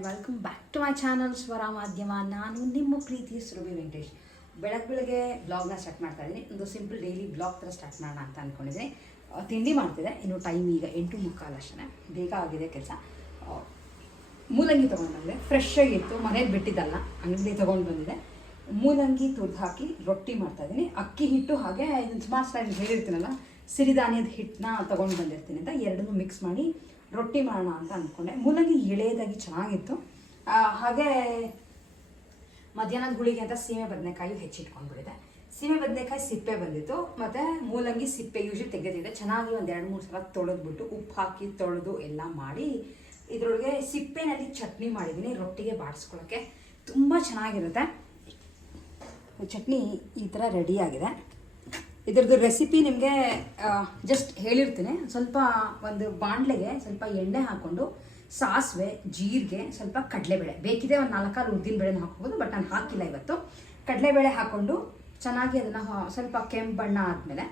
And welcome back to my channel Swara Madhyama. ನಾನು ನಿಮ್ಮ ಪ್ರೀತಿಯ ಸುರಭಿ ವೆಂಕಟೇಶ್. ಬೆಳಗ್ಗೆ ಬ್ಲಾಗ್ನ ಸ್ಟಾರ್ಟ್ ಮಾಡ್ತಾ ಇದ್ದೀನಿ. ಒಂದು ಸಿಂಪಲ್ ಡೈಲಿ ಬ್ಲಾಗ್ ಥರ ಸ್ಟಾರ್ಟ್ ಮಾಡೋಣ ಅಂತ ಅಂದ್ಕೊಂಡಿದ್ದೀನಿ. ತಿಂಡಿ ಮಾಡ್ತಿದ್ದೆ. ಇನ್ನು ಟೈಮ್ ಈಗ 8:45 ಅಷ್ಟೇ. ಬೇಗ ಆಗಿದೆ ಕೆಲಸ. ಮೂಲಂಗಿ ತೊಗೊಂಡು ಬಂದಿದೆ. ಫ್ರೆಶ್ ಆಗಿತ್ತು, ಮನೇಲಿ ಬಿಟ್ಟಿದ್ದಲ್ಲ, ಅಂಗಡಿ ತೊಗೊಂಡು ಬಂದಿದೆ. ಮೂಲಂಗಿ ತುರ್ದು ಹಾಕಿ ರೊಟ್ಟಿ ಮಾಡ್ತಾಯಿದ್ದೀನಿ. ಅಕ್ಕಿ ಹಿಟ್ಟು ಹಾಗೆ ಇದನ್ನು ಸುಮಾರು ಸ್ಟೈಲ್ ಹೇಳಿರ್ತೀನಲ್ಲ, ಸಿರಿಧಾನ್ಯದ ಹಿಟ್ಟನ್ನ ತೊಗೊಂಡು ಬಂದಿರ್ತೀನಿ ಅಂತ ಎರಡನ್ನೂ ಮಿಕ್ಸ್ ಮಾಡಿ ರೊಟ್ಟಿ ಮಾಡೋಣ ಅಂತ ಅಂದ್ಕೊಂಡೆ. ಮೂಲಂಗಿ ಎಳೆಯದಾಗಿ ಚೆನ್ನಾಗಿತ್ತು. ಹಾಗೆ ಮಧ್ಯಾಹ್ನದ ಗುಳಿಗೆ ಅಂತ ಸೀಮೆ ಬದನೆಕಾಯಿ ಹೆಚ್ಚಿಟ್ಕೊಂಡ್ಬಿಟ್ಟಿದೆ. ಸೀಮೆ ಬದನೆಕಾಯಿ ಸಿಪ್ಪೆ ಬಂದಿತ್ತು, ಮತ್ತು ಮೂಲಂಗಿ ಸಿಪ್ಪೆ ಯೂಶ್ವಲಿ ತೆಗೆದಿದೆ. ಚೆನ್ನಾಗಿ ಒಂದು 2-3 ಸಲ ತೊಳೆದ್ಬಿಟ್ಟು ಉಪ್ಪು ಹಾಕಿ ತೊಳೆದು ಎಲ್ಲ ಮಾಡಿ ಇದರೊಳಗೆ ಸಿಪ್ಪೆನಲ್ಲಿ ಚಟ್ನಿ ಮಾಡಿದ್ದೀನಿ. ರೊಟ್ಟಿಗೆ ಬಾಡಿಸ್ಕೊಳ್ಳೋಕ್ಕೆ ತುಂಬ ಚೆನ್ನಾಗಿರುತ್ತೆ. ಚಟ್ನಿ ಈ ಥರ ರೆಡಿಯಾಗಿದೆ. ಇದ್ರದ್ದು ರೆಸಿಪಿ ನಿಮಗೆ ಜಸ್ಟ್ ಹೇಳಿರ್ತೀನಿ. ಸ್ವಲ್ಪ ಒಂದು ಬಾಣಲೆಗೆ ಸ್ವಲ್ಪ ಎಣ್ಣೆ ಹಾಕ್ಕೊಂಡು ಸಾಸಿವೆ, ಜೀರಿಗೆ, ಸ್ವಲ್ಪ ಕಡಲೆಬೇಳೆ, ಬೇಕಿದೆ ಒಂದು 4-6 ಉದ್ದಿನ ಬೇಳೆನ ಹಾಕ್ಬೋದು, ಬಟ್ ನಾನು ಹಾಕಿಲ್ಲ ಇವತ್ತು. ಕಡಲೆಬೇಳೆ ಹಾಕ್ಕೊಂಡು ಚೆನ್ನಾಗಿ ಅದನ್ನು ಸ್ವಲ್ಪ ಕೆಂಪು ಬಣ್ಣ ಆದಮೇಲೆ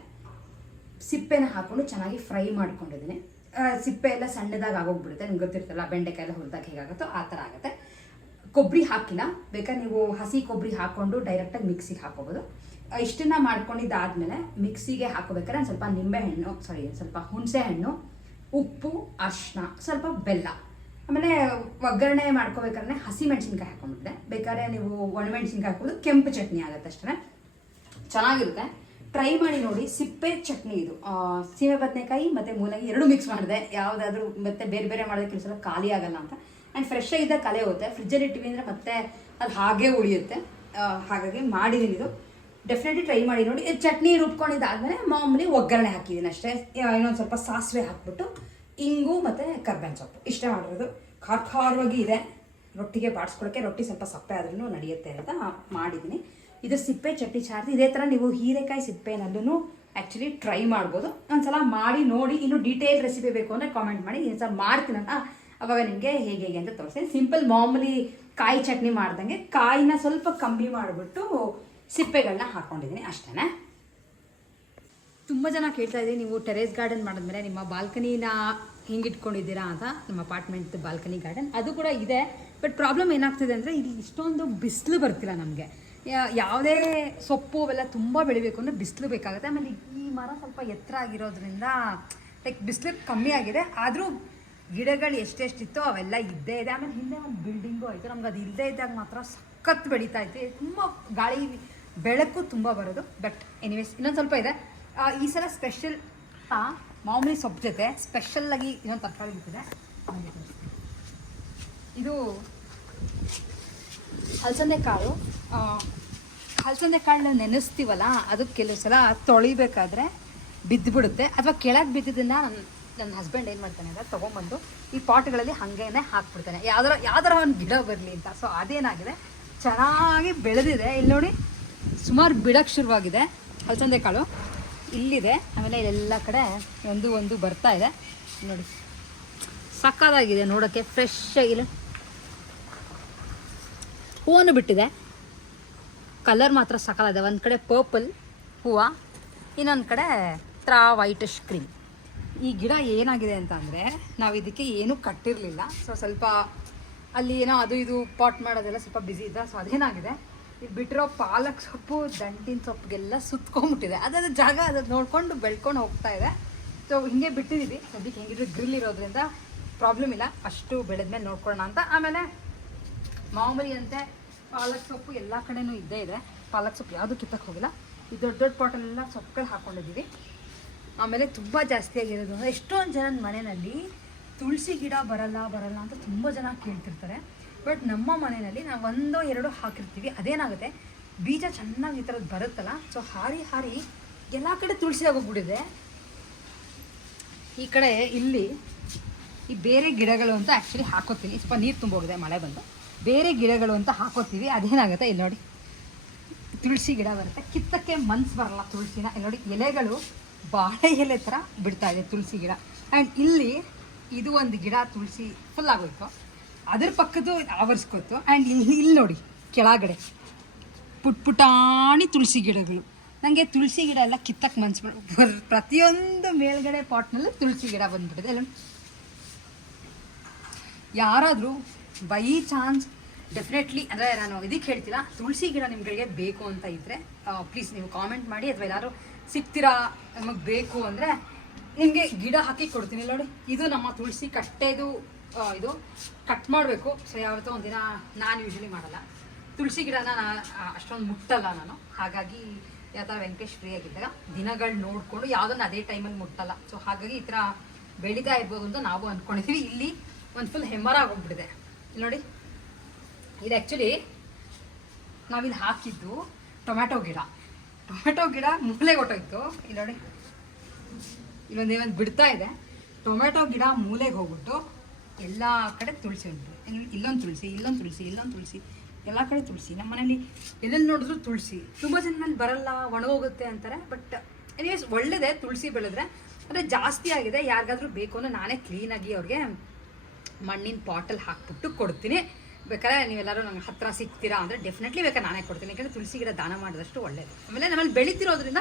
ಸಿಪ್ಪೆನ ಹಾಕ್ಕೊಂಡು ಚೆನ್ನಾಗಿ ಫ್ರೈ ಮಾಡ್ಕೊಂಡಿದ್ದೀನಿ. ಸಿಪ್ಪೆ ಎಲ್ಲ ಸಣ್ಣದಾಗಿ ಆಗೋಗ್ಬಿಡುತ್ತೆ. ನಿಮ್ಗೆ ಗೊತ್ತಿರ್ತಲ್ಲ, ಬೆಂಡೆಕಾಯಿ ಎಲ್ಲ ಹುರಿದಾಗ ಹೇಗಾಗುತ್ತೋ ಆ ಥರ ಆಗುತ್ತೆ. ಕೊಬ್ಬರಿ ಹಾಕಿಲ್ಲ, ಬೇಕಾದ್ರೆ ನೀವು ಹಸಿ ಕೊಬ್ಬರಿ ಹಾಕ್ಕೊಂಡು ಡೈರೆಕ್ಟಾಗಿ ಮಿಕ್ಸಿಗೆ ಹಾಕೋಬೋದು. ಇಷ್ಟನ್ನ ಮಾಡ್ಕೊಂಡಿದ್ದಾದಮೇಲೆ ಮಿಕ್ಸಿಗೆ ಹಾಕೋಬೇಕಾದ್ರೆ ಸ್ವಲ್ಪ ನಿಂಬೆಹಣ್ಣು, ಸ್ವಲ್ಪ ಹುಣಸೆ ಹಣ್ಣು, ಉಪ್ಪು, ಅರಿಶಿನ, ಸ್ವಲ್ಪ ಬೆಲ್ಲ, ಆಮೇಲೆ ಒಗ್ಗರಣೆ ಮಾಡ್ಕೋಬೇಕಾದ್ರೆ ಹಸಿ ಮೆಣಸಿನ್ಕಾಯಿ ಹಾಕೊಂಡ್ಬಿಟ್ಟಿದೆ. ಬೇಕಾದ್ರೆ ನೀವು ಒಣಮೆಣಸಿನ್ಕಾಯಿ ಹಾಕೋದು, ಕೆಂಪು ಚಟ್ನಿ ಆಗುತ್ತೆ ಅಷ್ಟೇ, ಚೆನ್ನಾಗಿರುತ್ತೆ. ಟ್ರೈ ಮಾಡಿ ನೋಡಿ. ಸಿಪ್ಪೆ ಚಟ್ನಿ ಇದು. ಸೀಮೆ ಬದನೆಕಾಯಿ ಮತ್ತು ಮೂಲಂಗಿ ಎರಡೂ ಮಿಕ್ಸ್ ಮಾಡಿದೆ. ಯಾವುದಾದ್ರೂ ಮತ್ತೆ ಬೇರೆ ಬೇರೆ ಮಾಡೋದಕ್ಕೆ ಕೆಲಸ ಖಾಲಿ ಆಗಲ್ಲ ಅಂತ. ಆ್ಯಂಡ್ ಫ್ರೆಶ್ ಆಗಿದ್ದಾಗ ಕಲೆ ಹೋಗುತ್ತೆ. ಫ್ರಿಜ್ಜಲ್ಲಿ ಇಟ್ಟಿವಿ ಅಂದರೆ ಮತ್ತೆ ಅದು ಹಾಗೇ ಉಳಿಯುತ್ತೆ. ಹಾಗಾಗಿ ಮಾಡಿದ್ದೀನಿ. ಇದು ಡೆಫಿನೆಟ್ಲಿ ಟ್ರೈ ಮಾಡಿ ನೋಡಿ. ಚಟ್ನಿ ರುಬ್ಕೊಂಡಿದ್ದಾದಮೇಲೆ ಮಾಮೂಲಿ ಒಗ್ಗರಣೆ ಹಾಕಿದ್ದೀನಿ ಅಷ್ಟೇ. ಇನ್ನೊಂದು ಸ್ವಲ್ಪ ಸಾಸಿವೆ ಹಾಕ್ಬಿಟ್ಟು ಇಂಗು ಮತ್ತು ಕರ್ಬೇವಿನ ಸೊಪ್ಪು ಇಷ್ಟೇ ಮಾಡಿರೋದು. ಖಾರವಾಗಿ ಇದೆ. ರೊಟ್ಟಿಗೆ ಬಾಡಿಸ್ಕೊಳ್ಳೋಕ್ಕೆ ರೊಟ್ಟಿ ಸ್ವಲ್ಪ ಸಪ್ಪೆ ಆದ್ರೂ ನಡೆಯುತ್ತೆ ಅಂತ ಮಾಡಿದ್ದೀನಿ. ಇದು ಸಿಪ್ಪೆ ಚಟ್ನಿ ಚಾರ್ಜ್. ಇದೇ ಥರ ನೀವು ಹೀರೆಕಾಯಿ ಸಿಪ್ಪೆನಲ್ಲೂ ಆ್ಯಕ್ಚುಲಿ ಟ್ರೈ ಮಾಡ್ಬೋದು. ಒಂದ್ಸಲ ಮಾಡಿ ನೋಡಿ. ಇನ್ನೂ ಡೀಟೇಲ್ ರೆಸಿಪಿ ಬೇಕು ಅಂದರೆ ಕಾಮೆಂಟ್ ಮಾಡಿ. ಇನ್ನೊಂದ್ಸಲ ಮಾಡ್ತೀನಂತ ಅವಾಗ ನಿಮಗೆ ಹೇಗೆ ಅಂತ ತೋರಿಸ್ತೀನಿ. ಸಿಂಪಲ್ ಮಾಮೂಲಿ ಕಾಯಿ ಚಟ್ನಿ ಮಾಡ್ದಂಗೆ ಕಾಯಿನ ಸ್ವಲ್ಪ ಕಮ್ಮಿ ಮಾಡಿಬಿಟ್ಟು ಸಿಪ್ಪೆಗಳನ್ನ ಹಾಕ್ಕೊಂಡಿದ್ದೀನಿ ಅಷ್ಟೇ. ತುಂಬ ಜನ ಕೇಳ್ತಾ ಇದ್ದೀನಿ, ನೀವು ಟೆರೇಸ್ ಗಾರ್ಡನ್ ಮಾಡಿದ್ಮೇಲೆ ನಿಮ್ಮ ಬಾಲ್ಕನಿನ ಹಿಂಗೆ ಇಟ್ಕೊಂಡಿದ್ದೀರಾ ಅಂತ. ನಮ್ಮ ಅಪಾರ್ಟ್ಮೆಂಟ್ ಬಾಲ್ಕನಿ ಗಾರ್ಡನ್ ಅದು ಕೂಡ ಇದೆ. ಬಟ್ ಪ್ರಾಬ್ಲಮ್ ಏನಾಗ್ತಿದೆ ಅಂದರೆ ಇಲ್ಲಿ ಇಷ್ಟೊಂದು ಬಿಸಿಲು ಬರ್ತಿಲ್ಲ ನಮಗೆ. ಯಾವುದೇ ಸೊಪ್ಪು ಅವೆಲ್ಲ ತುಂಬ ಬೆಳಿಬೇಕು ಅಂದರೆ ಬಿಸಿಲು ಬೇಕಾಗುತ್ತೆ. ಆಮೇಲೆ ಈ ಮರ ಸ್ವಲ್ಪ ಎತ್ತರ ಆಗಿರೋದ್ರಿಂದ ಲೈಕ್ ಬಿಸಿಲು ಕಮ್ಮಿ ಆಗಿದೆ. ಆದರೂ ಗಿಡಗಳು ಎಷ್ಟೆಷ್ಟಿತ್ತೋ ಅವೆಲ್ಲ ಇದ್ದೇ ಇದೆ. ಆಮೇಲೆ ಹಿಂದೆ ಒಂದು ಬಿಲ್ಡಿಂಗು ಆಯಿತು. ನಮ್ಗೆ ಅದು ಇಲ್ಲದೇ ಇದ್ದಾಗ ಮಾತ್ರ ಸಖತ್ ಬೆಳೀತಾ ಇತ್ತು. ತುಂಬ ಗಾಳಿ ಬೆಳಕು ತುಂಬ ಬರೋದು. ಬಟ್ ಎನಿವೇಸ್ ಇನ್ನೊಂದು ಸ್ವಲ್ಪ ಇದೆ. ಈ ಸಲ ಸ್ಪೆಷಲ್ ಮಾಮೂಲಿ ಸೊಪ್ಪು ಜೊತೆ ಸ್ಪೆಷಲ್ಲಾಗಿ ಇನ್ನೊಂದು ತರಕಾರಿ ಬಿಟ್ಟಿದೆ. ಇದು ಹಲಸಂದೆ ಕಾಳು. ಹಲಸಂದೆ ಕಾಳನ್ನ ನೆನೆಸ್ತೀವಲ್ಲ, ಅದು ಕೆಲವು ಸಲ ತೊಳಿಬೇಕಾದ್ರೆ ಬಿದ್ದುಬಿಡುತ್ತೆ, ಅಥವಾ ಕೆಳಗೆ ಬಿದ್ದಿದ್ದನ್ನು ನನ್ನ ಹಸ್ಬೆಂಡ್ ಏನು ಮಾಡ್ತಾನೆ ಅಂದರೆ ತೊಗೊಂಬಂದು ಈ ಪಾಟ್ಗಳಲ್ಲಿ ಹಾಗೇನೆ ಹಾಕ್ಬಿಡ್ತಾನೆ, ಯಾವ್ದಾರ ಒಂದು ಗಿಡ ಬರಲಿ ಅಂತ. ಸೊ ಅದೇನಾಗಿದೆ, ಚೆನ್ನಾಗಿ ಬೆಳೆದಿದೆ. ಇಲ್ಲಿ ನೋಡಿ, ಸುಮಾರು ಬಿಡೋಕ್ಕೆ ಶುರುವಾಗಿದೆ ಹಲಸಂದೆ ಕಾಳು. ಇಲ್ಲಿದೆ, ಆಮೇಲೆ ಇಲ್ಲೆಲ್ಲ ಕಡೆ ಒಂದು ಬರ್ತಾ ಇದೆ ನೋಡಿ. ಸಕ್ಕತ್ತಾಗಿದೆ ನೋಡೋಕ್ಕೆ, ಫ್ರೆಶ್ ಆಗಿಲ್ಲ. ಹೂವನ್ನು ಬಿಟ್ಟಿದೆ. ಕಲರ್ ಮಾತ್ರ ಸಕ್ಕತ್ತಾಗಿದೆ. ಒಂದು ಕಡೆ ಪರ್ಪಲ್ ಹೂವು, ಇನ್ನೊಂದು ಕಡೆ ವೈಟಿಶ್ ಕ್ರೀಮ್. ಈ ಗಿಡ ಏನಾಗಿದೆ ಅಂತ ಅಂದರೆ, ನಾವು ಇದಕ್ಕೆ ಏನೂ ಕಟ್ಟಿರಲಿಲ್ಲ. ಸೊ ಸ್ವಲ್ಪ ಅಲ್ಲಿ ಏನೋ ಅದು ಇದು ಪಾಟ್ ಮಾಡೋದೆಲ್ಲ ಸ್ವಲ್ಪ ಬ್ಯುಸಿ ಇದೆ. ಸೊ ಅದೇನಾಗಿದೆ, ಇದು ಬಿಟ್ಟಿರೋ ಪಾಲಕ್ ಸೊಪ್ಪು, ದಂಟಿನ ಸೊಪ್ಪಿಗೆಲ್ಲ ಸುತ್ಕೊಂಡ್ಬಿಟ್ಟಿದೆ. ಅದಾದ ಜಾಗ ಅದನ್ನು ನೋಡ್ಕೊಂಡು ಬೆಳ್ಕೊಂಡು ಹೋಗ್ತಾ ಇದೆ. ಸೊ ಹಿಂಗೆ ಬಿಟ್ಟಿದ್ದೀವಿ ಸದ್ಯಕ್ಕೆ. ಹೆಂಗಿದ್ರು ಗ್ರಿಲ್ ಇರೋದ್ರಿಂದ ಪ್ರಾಬ್ಲಮ್ ಇಲ್ಲ. ಅಷ್ಟು ಬೆಳೆದ್ಮೇಲೆ ನೋಡ್ಕೊಳ್ಳೋಣ ಅಂತ. ಆಮೇಲೆ ಮಾಮೂಲಿ ಅಂತೆ ಪಾಲಕ್ ಸೊಪ್ಪು ಎಲ್ಲ ಕಡೆನೂ ಇದ್ದೇ ಇದೆ. ಪಾಲಕ್ ಸೊಪ್ಪು ಯಾವುದೂ ಕಿತ್ತಕ್ಕೆ ಹೋಗಿಲ್ಲ. ಈ ದೊಡ್ಡ ದೊಡ್ಡ ಪಾಟಲ್ಲೆಲ್ಲ ಸೊಪ್ಪುಗಳು ಹಾಕ್ಕೊಂಡಿದ್ದೀವಿ. ಆಮೇಲೆ ತುಂಬ ಜಾಸ್ತಿ ಆಗಿರೋದು ಅಂದರೆ, ಎಷ್ಟೊಂದು ಜನ ಮನೆಯಲ್ಲಿ ತುಳಸಿ ಗಿಡ ಬರಲ್ಲ ಅಂತ ತುಂಬ ಜನ ಕೇಳ್ತಿರ್ತಾರೆ. ಬಟ್ ನಮ್ಮ ಮನೆಯಲ್ಲಿ ನಾವು 1-2 ಹಾಕಿರ್ತೀವಿ. ಅದೇನಾಗುತ್ತೆ, ಬೀಜ ಚೆನ್ನಾಗಿ ಈ ಥರದ್ದು ಬರುತ್ತಲ್ಲ, ಸೊ ಹಾರಿ ಎಲ್ಲ ಕಡೆ ತುಳಸಿ ಆಗೋಗ್ಬಿಟ್ಟಿದೆ. ಈ ಕಡೆ ಇಲ್ಲಿ ಈ ಬೇರೆ ಗಿಡಗಳು ಅಂತ ಆ್ಯಕ್ಚುಲಿ ಹಾಕೋತೀನಿ. ಸ್ವಲ್ಪ ನೀರು ತುಂಬೋಗಿದೆ, ಮಳೆ ಬಂದು. ಬೇರೆ ಗಿಡಗಳು ಅಂತ ಹಾಕೋತೀವಿ. ಅದೇನಾಗುತ್ತೆ, ಇಲ್ಲಿ ನೋಡಿ ತುಳಸಿ ಗಿಡ ಬರುತ್ತೆ. ಕಿತ್ತಕ್ಕೆ ಮನ್ಸು ಬರಲ್ಲ ತುಳಸಿನ. ಇಲ್ಲಿ ನೋಡಿ, ಎಲೆಗಳು ಬಾಳೆ ಎಲೆ ಥರ ಬಿಡ್ತಾ ಇದೆ ತುಳಸಿ ಗಿಡ. ಆ್ಯಂಡ್ ಇಲ್ಲಿ ಇದು ಒಂದು ಗಿಡ ತುಳಸಿ ಫುಲ್ ಆಗೋಯ್ತು. ಅದ್ರ ಪಕ್ಕದ್ದು ಆವರಿಸ್ಕೊತು. ಆ್ಯಂಡ್ ಇಲ್ಲಿ ನೋಡಿ, ಕೆಳಗಡೆ ಪುಟಾಣಿ ತುಳಸಿ ಗಿಡಗಳು. ನನಗೆ ತುಳಸಿ ಗಿಡ ಎಲ್ಲ ಕಿತ್ತಕ್ಕೆ ಮನ್ಸು ಪ್ರತಿಯೊಂದು ಮೇಲ್ಗಡೆ ಪಾಟ್ನಲ್ಲೂ ತುಳಸಿ ಗಿಡ ಬಂದ್ಬಿಟ್ಟಿದೆ. ಎಲ್ಲ ಯಾರಾದರೂ ಬೈ ಚಾನ್ಸ್ ಡೆಫಿನೆಟ್ಲಿ ಅಂದರೆ ನಾನು ಇದಕ್ಕೆ ಹೇಳ್ತಿಲ್ಲ, ತುಳಸಿ ಗಿಡ ನಿಮ್ಗಳಿಗೆ ಬೇಕು ಅಂತ ಇದ್ದರೆ ಪ್ಲೀಸ್ ನೀವು ಕಾಮೆಂಟ್ ಮಾಡಿ, ಅಥವಾ ಎಲ್ಲರೂ ಸಿಗ್ತೀರಾ ನಮಗೆ ಬೇಕು ಅಂದರೆ ನಿಮಗೆ ಗಿಡ ಹಾಕಿ ಕೊಡ್ತೀನಿ. ನೋಡಿ, ಇದು ನಮ್ಮ ತುಳಸಿ ಕಟ್ಟೆದು ಇದು ಕಟ್ ಮಾಡಬೇಕು. ಸೊ ಯಾವತ್ತೋ ಒಂದಿನ ನಾನು ಯೂಶ್ವಲಿ ಮಾಡಲ್ಲ ತುಳಸಿ ಗಿಡನ, ಅಷ್ಟೊಂದು ಮುಟ್ಟಲ್ಲ ನಾನು. ಹಾಗಾಗಿ ಯಾವ ಥರ ವೆಂಕಟೇಶ್ ಫ್ರೀ ಆಗಿದ್ದಾಗ ದಿನಗಳು ನೋಡಿಕೊಂಡು ಯಾವುದನ್ನು ಅದೇ ಟೈಮಲ್ಲಿ ಮುಟ್ಟಲ್ಲ. ಸೊ ಹಾಗಾಗಿ ಈ ಥರ ಬೆಳೀತಾ ಇರ್ಬೋದು ಅಂತ ನಾವು ಅಂದ್ಕೊಂಡಿದ್ದೀವಿ. ಇಲ್ಲಿ ಒಂದು ಫುಲ್ ಹೆಮ್ಮರಾಗೋಗ್ಬಿಟ್ಟಿದೆ ನೋಡಿ. ಇದು ಆ್ಯಕ್ಚುಲಿ ನಾವಿಲ್ಲಿ ಹಾಕಿದ್ದು ಟೊಮ್ಯಾಟೊ ಗಿಡ ಮೂಲೆಗೆ ಹೊಟ್ಟೋಯ್ತು. ಇಲ್ಲಿ ನೋಡಿ, ಇಲ್ಲೊಂದು ಬಿಡ್ತಾ ಇದೆ. ಟೊಮ್ಯಾಟೊ ಗಿಡ ಮೂಲೆಗೆ ಹೋಗ್ಬಿಟ್ಟು ಎಲ್ಲ ಕಡೆ ತುಳಸಿ ಉಂಟು. ಇಲ್ಲೊಂದು ತುಳಸಿ ಎಲ್ಲ ಕಡೆ ತುಳಸಿ. ನಮ್ಮ ಮನೇಲಿ ಎಲ್ಲೆಲ್ಲಿ ನೋಡಿದ್ರು ತುಳಸಿ. ತುಂಬ ಜನ ಮೇಲೆ ಬರಲ್ಲ, ಒಣಗೋಗುತ್ತೆ ಅಂತಾರೆ. ಬಟ್ ಎನಿವೇಸ್ ಒಳ್ಳೆಯದೇ ತುಳಸಿ ಬೆಳೆದ್ರೆ. ಅಂದರೆ ಜಾಸ್ತಿ ಆಗಿದೆ, ಯಾರಿಗಾದ್ರೂ ಬೇಕು ಅಂದರೆ ನಾನೇ ಕ್ಲೀನಾಗಿ ಅವ್ರಿಗೆ ಮಣ್ಣಿನ ಪಾಟಲ್ಲಿ ಹಾಕ್ಬಿಟ್ಟು ಕೊಡ್ತೀನಿ. ಬೇಕಾದ್ರೆ ನೀವೆಲ್ಲರೂ ನಂಗೆ ಹತ್ತಿರ ಸಿಗ್ತೀರಾ ಅಂದರೆ ಡೆಫಿನೆಟ್ಲಿ ಬೇಕಾದ್ರೆ ನಾನೇ ಕೊಡ್ತೀನಿ. ಯಾಕಂದರೆ ತುಳಸಿ ಗಿಡ ದಾನ ಮಾಡಿದಷ್ಟು ಒಳ್ಳೆಯದು. ಆಮೇಲೆ ನಮ್ಮಲ್ಲಿ ಬೆಳೀತಿರೋದ್ರಿಂದ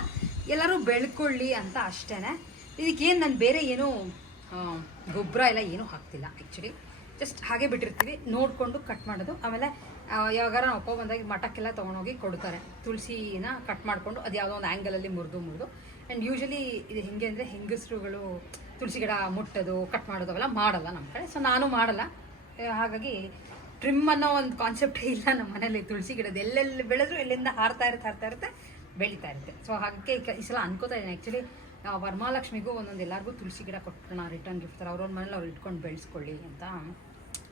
ಎಲ್ಲರೂ ಬೆಳ್ಕೊಳ್ಳಿ ಅಂತ ಅಷ್ಟೇ. ಇದಕ್ಕೇನು ನಾನು ಬೇರೆ ಏನೂ ಗೊಬ್ಬರ ಎಲ್ಲ ಏನೂ ಹಾಕ್ತಿಲ್ಲ. ಆ್ಯಕ್ಚುಲಿ ಜಸ್ಟ್ ಹಾಗೆ ಬಿಟ್ಟಿರ್ತೀವಿ, ನೋಡಿಕೊಂಡು ಕಟ್ ಮಾಡೋದು. ಆಮೇಲೆ ಯಾವಾಗಾರ ನಾವು ಅಪ್ಪ ಬಂದಾಗ ಮಠಕ್ಕೆಲ್ಲ ತೊಗೊಂಡೋಗಿ ಕೊಡ್ತಾರೆ. ತುಳಸಿನ ಕಟ್ ಮಾಡಿಕೊಂಡು ಅದು ಯಾವುದೋ ಒಂದು ಆ್ಯಂಗಲಲ್ಲಿ ಮುರಿದು ಆ್ಯಂಡ್ ಯೂಶ್ವಲಿ ಇದು ಹೆಂಗೆ ಅಂದರೆ ಹೆಂಗಸರುಗಳು ತುಳಸಿ ಗಿಡ ಮುಟ್ಟೋದು ಕಟ್ ಮಾಡೋದು ಅವೆಲ್ಲ ಮಾಡಲ್ಲ ನಮ್ಮ ಕಡೆ. ಸೊ ನಾನು ಮಾಡಲ್ಲ. ಹಾಗಾಗಿ ಟ್ರಿಮ್ ಅನ್ನೋ ಒಂದು ಕಾನ್ಸೆಪ್ಟೇ ಇಲ್ಲ ನಮ್ಮ ಮನೇಲಿ. ತುಳಸಿ ಗಿಡದ ಎಲ್ಲೆಲ್ಲಿ ಬೆಳೆದ್ರು ಎಲ್ಲಿಂದ ಹಾರ್ತಾ ಇರುತ್ತೆ, ಬೆಳೀತಾ ಇರುತ್ತೆ. ಸೊ ಹಾಗೆ ಈ ಸಲ ಅನ್ಕೋತಾ ಇದ್ದೀನಿ ಆ್ಯಕ್ಚುಲಿ ವರಮಹಾಲಕ್ಷ್ಮಿಗೂ ಒಂದೊಂದು ಎಲ್ಲರಿಗೂ ತುಳಸಿ ಗಿಡ ಕೊಟ್ಟಣ ರಿಟರ್ನ್ ಗಿಫ್ಟ್ ಥರ. ಅವ್ರವ್ರ ಮನೇಲಿ ಅವ್ರು ಇಟ್ಕೊಂಡು ಬೆಳೆಸ್ಕೊಳ್ಳಿ ಅಂತ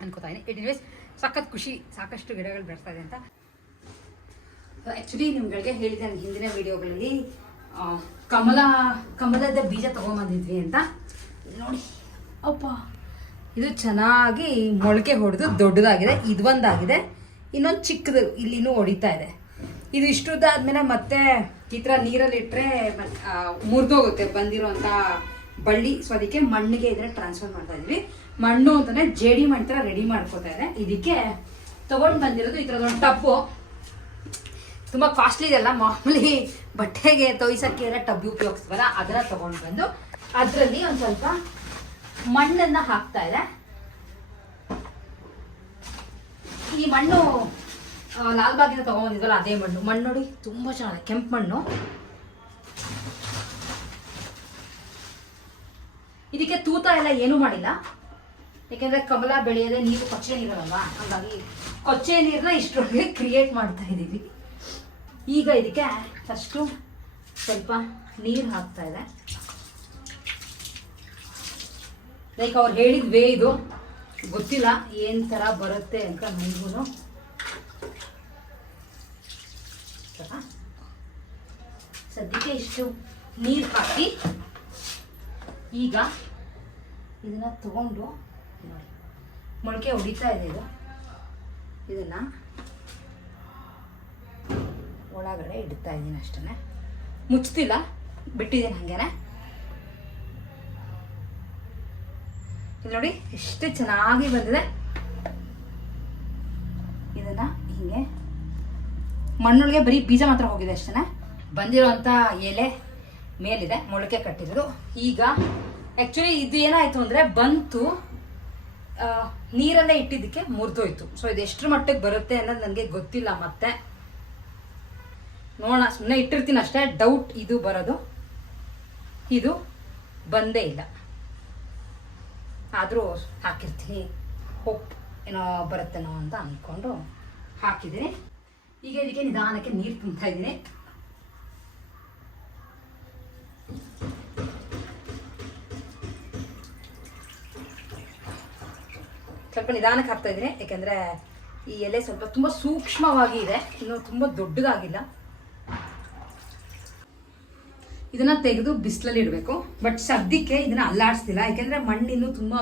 ಅನ್ಕೋತಾ ಇದ್ದೀನಿ. ಎನಿವೇಸ್ ಸಖತ್ ಖುಷಿ, ಸಾಕಷ್ಟು ಗಿಡಗಳು ಬೆಳೆಸ್ತಾ ಇದೆ ಅಂತ. ಆ್ಯಕ್ಚುಲಿ ನಿಮ್ಗಳಿಗೆ ಹೇಳಿದೆ ಹಿಂದಿನ ವಿಡಿಯೋಗಳಲ್ಲಿ ಕಮಲದ ಬೀಜ ತೊಗೊಂಬಂದಿದ್ವಿ ಅಂತ. ನೋಡಿ ಅಪ್ಪ, ಇದು ಚೆನ್ನಾಗಿ ಮೊಳಕೆ ಹೊಡೆದು ದೊಡ್ಡದಾಗಿದೆ. ಇದೊಂದಾಗಿದೆ, ಇನ್ನೊಂದು ಚಿಕ್ಕದು ಇಲ್ಲಿನೂ ಹೊಡಿತಾ ಇದೆ. ಇದು ಇಷ್ಟುದಾದ್ಮೇಲೆ ಮತ್ತೆ ಈ ಥರ ನೀರಲ್ಲಿ ಇಟ್ಟರೆ ಮುರಿದೋಗುತ್ತೆ ಬಂದಿರೋಂಥ ಬಳ್ಳಿ. ಸೊ ಅದಕ್ಕೆ ಮಣ್ಣಿಗೆ ಇದನ್ನ ಟ್ರಾನ್ಸ್ಫರ್ ಮಾಡ್ತಾ ಇದ್ವಿ. ಮಣ್ಣು ಅಂತಂದರೆ ಜೇಡಿ ಮಣ್ಣು ಥರ ರೆಡಿ ಮಾಡ್ಕೋತಾ ಇದೆ. ಇದಕ್ಕೆ ತೊಗೊಂಡು ಬಂದಿರೋದು ಈ ಥರದೊಂದು ಟಬ್ಬು. ತುಂಬ ಕಾಸ್ಟ್ಲಿ ಇದೆಲ್ಲ, ಮಾಮೂಲಿ ಬಟ್ಟೆಗೆ ತೊಯ್ಸಕ್ಕೆ ಎಲ್ಲ ಟಬ್ಬು ಉಪಯೋಗಿಸ್ತೀವಲ್ಲ, ಅದನ್ನು ತೊಗೊಂಡು ಬಂದು ಅದರಲ್ಲಿ ಒಂದು ಸ್ವಲ್ಪ ಮಣ್ಣನ್ನು ಹಾಕ್ತಾ ಇದೆ. ಈ ಮಣ್ಣು ಲಾಲ್ಬಾಗಿನ ತೊಗೊಂಡಿದ್ವಲ್ಲ ಅದೇ ಮಣ್ಣು ನೋಡಿ, ತುಂಬ ಚೆನ್ನಾಗಿದೆ, ಕೆಂಪು ಮಣ್ಣು. ಇದಕ್ಕೆ ತೂತ ಎಲ್ಲ ಏನೂ ಮಾಡಿಲ್ಲ, ಯಾಕೆಂದರೆ ಕಮಲ ಬೆಳೆಯೋದೇ ನೀರು ಕೊಚ್ಚೆ ನೀರಲ್ವಾ. ಹಾಗಾಗಿ ಕೊಚ್ಚೆ ನೀರನ್ನ ಇಷ್ಟರೊಳಗೆ ಕ್ರಿಯೇಟ್ ಮಾಡ್ತಾ ಇದ್ದೀವಿ. ಈಗ ಇದಕ್ಕೆ ಫಸ್ಟು ಸ್ವಲ್ಪ ನೀರು ಹಾಕ್ತಾ ಇದೆ. ಲೈಕ್ ಅವ್ರು ಹೇಳಿದ ವೇ ಇದು, ಗೊತ್ತಿಲ್ಲ ಏನು ಥರ ಬರುತ್ತೆ ಅಂತ ನನಗೂ. ಸದ್ಯಕ್ಕೆ ಇಷ್ಟು ನೀರು ಹಾಕಿ ಈಗ ಇದನ್ನ ತಗೊಂಡು ನೋಡಿ, ಮೊಳಕೆ ಹೊಡಿತಾ ಇದೆ ಇದು. ಇದನ್ನ ಒಳಗಡೆ ಇಡ್ತಾ ಇದ್ದೀನಿ ಅಷ್ಟೇ, ಮುಚ್ತಿಲ್ಲ, ಬಿಟ್ಟಿದ್ದೀನಿ ಹಾಗೇನೆ. ನೋಡಿ ಎಷ್ಟು ಚೆನ್ನಾಗಿ ಬಂದಿದೆ. ಇದನ್ನ ಹಿಂಗೆ ಮಣ್ಣೊಳಗೆ ಬರೀ ಬೀಜ ಮಾತ್ರ ಹೋಗಿದೆ ಅಷ್ಟೇ. ಬಂದಿರೋಂಥ ಎಲೆ ಮೇಲಿದೆ, ಮೊಳಕೆ ಕಟ್ಟಿದ್ರು. ಈಗ ಆ್ಯಕ್ಚುಲಿ ಇದು ಏನಾಯಿತು ಅಂದರೆ ಬಂತು, ನೀರಲ್ಲೇ ಇಟ್ಟಿದ್ದಕ್ಕೆ ಮುರಿದೋಯ್ತು. ಸೊ ಇದು ಎಷ್ಟರ ಮಟ್ಟಿಗೆ ಬರುತ್ತೆ ಅನ್ನೋದು ನನಗೆ ಗೊತ್ತಿಲ್ಲ. ಮತ್ತೆ ನೋಡೋಣ, ಸುಮ್ಮನೆ ಇಟ್ಟಿರ್ತೀನಿ ಅಷ್ಟೇ. ಡೌಟ್ ಇದು ಬರೋದು, ಇದು ಬಂದೇ ಇಲ್ಲ. ಆದರೂ ಹಾಕಿರ್ತೀನಿ, ಹೋಪ್ ಏನೋ ಬರುತ್ತೇನೋ ಅಂತ ಅಂದ್ಕೊಂಡು ಹಾಕಿದ್ದೀನಿ. ಈಗ ಇದಕ್ಕೆ ನಿಧಾನಕ್ಕೆ ನೀರು ತುಂಬ್ತಾ ಇದ್ದೀನಿ. ಸ್ವಲ್ಪ ನಿಧಾನಕ್ಕೆ ಹಾಕ್ತಾ ಇದ್ದೀನಿ, ಯಾಕೆಂದರೆ ಈ ಎಲೆ ಸ್ವಲ್ಪ ತುಂಬ ಸೂಕ್ಷ್ಮವಾಗಿ ಇದೆ, ಇನ್ನು ತುಂಬ ದೊಡ್ಡದಾಗಿಲ್ಲ. ಇದನ್ನ ತೆಗೆದು ಬಿಸಿಲಲ್ಲಿ ಇಡಬೇಕು. ಬಟ್ ಸದ್ಯಕ್ಕೆ ಇದನ್ನ ಅಲ್ಲಾಡಿಸ್ತಿಲ್ಲ, ಯಾಕೆಂದರೆ ಮಣ್ಣಿನ್ನು ತುಂಬ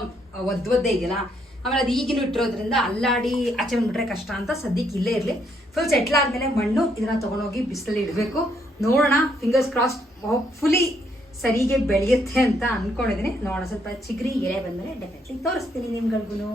ಒದ್ದೇ ಇದೆಯಲ್ಲ. ಆಮೇಲೆ ಅದು ಈಗಿನೂ ಇಟ್ಟಿರೋದ್ರಿಂದ ಅಲ್ಲಾಡಿ ಆಚೆ ಬಂದ್ಬಿಟ್ರೆ ಕಷ್ಟ ಅಂತ ಸದ್ಯಕ್ಕೆ ಇಲ್ಲೇ ಇರಲಿ. ಫುಲ್ ಸೆಟ್ಲ್ ಆದಮೇಲೆ ಮಣ್ಣು ಇದನ್ನ ತೊಗೊಂಡೋಗಿ ಬಿಸಿಲಲ್ಲಿ ಇಡಬೇಕು. ನೋಡೋಣ, ಫಿಂಗರ್ಸ್ ಕ್ರಾಸ್, ಹೋಪ್ಫುಲಿ ಸರಿಗೆ ಬೆಳೆಯುತ್ತೆ ಅಂತ ಅಂದ್ಕೊಂಡಿದ್ದೀನಿ. ನೋಡೋಣ, ಸ್ವಲ್ಪ ಚಿಗುರಿ ಎಲೆ ಬಂದಮೇಲೆ ಡೆಫಿನೆಟ್ಲಿ ತೋರಿಸ್ತೀನಿ ನಿಮ್ಗಳಿಗೂ.